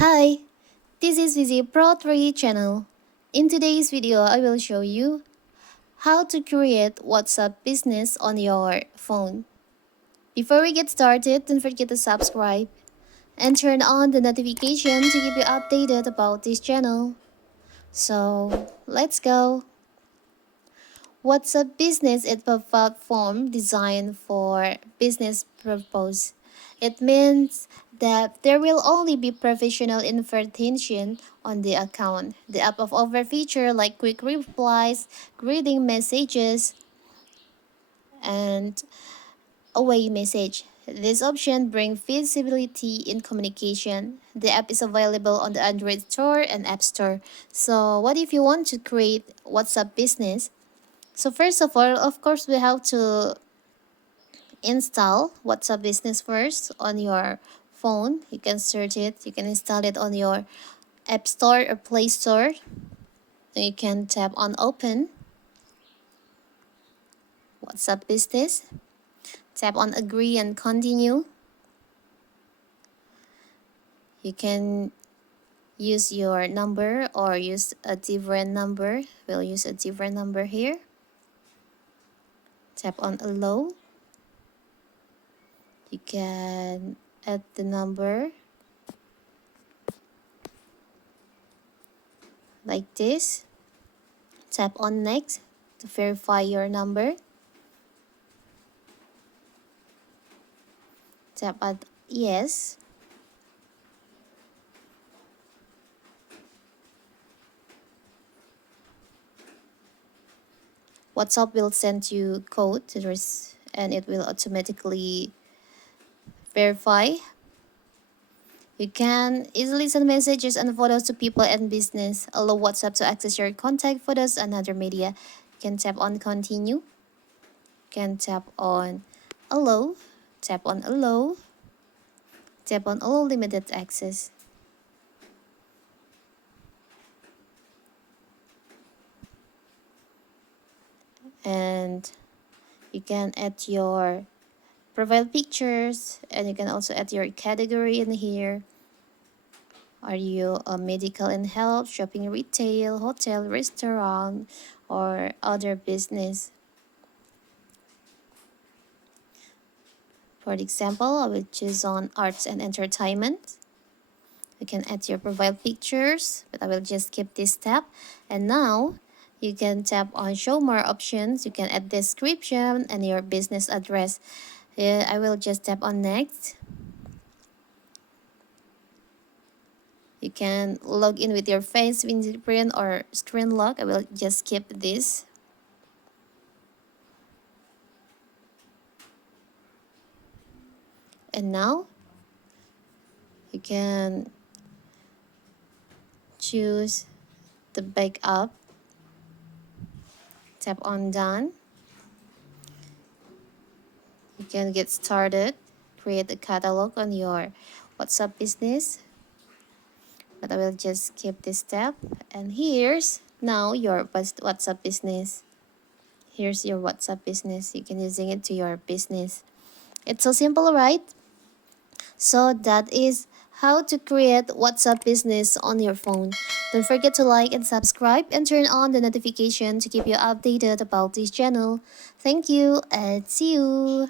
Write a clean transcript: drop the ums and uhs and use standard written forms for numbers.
Hi, this is Vizi Pro 3 channel. In today's video, I will show you how to create WhatsApp business on your phone. Before we get started, don't forget to subscribe and turn on the notification to keep you updated about this channel. So, let's go. WhatsApp Business is a platform designed for business purpose. It means that there will only be professional information on the account. The app of offer feature like quick replies, greeting messages, and away message. This option brings visibility in communication. The app is available on the Android Store and App Store. So, what if you want to create WhatsApp business? So first of all, of course, we have to install WhatsApp Business first on your phone. You can search it. You can install it on your App Store or Play Store. Then you can tap on Open WhatsApp Business. Tap on Agree and Continue. You can use your number or use a different number. We'll use a different number here. Tap on Allow. You can add the number like this. Tap on Next to verify your number. Tap on Yes. WhatsApp will send you code and it will automatically verify. You can easily send messages and photos to people and business. Allow WhatsApp to access your contact photos and other media. You can tap on Continue. You can tap on Allow. Tap on Allow. Tap on Allow Limited Access. And you can add your profile pictures, and you can also add your category in here. Are you a medical and health, shopping, retail, hotel, restaurant, or other business? For example, I will choose on arts and entertainment. You can add your profile pictures, but I will just skip this tab. And now you can tap on show more options. You can add description and your business address. I will just tap on next. You can log in with your face, fingerprint, or screen lock. I will just skip this. And now you can choose the backup. Tap on done. You can get started. Create a catalog on your WhatsApp business. But I will just skip this step. And here's now your WhatsApp business. Here's your WhatsApp business. You can using it to your business. It's so simple, right? So that is how to create WhatsApp business on your phone. Don't forget to like and subscribe and turn on the notification to keep you updated about this channel. Thank you and see you.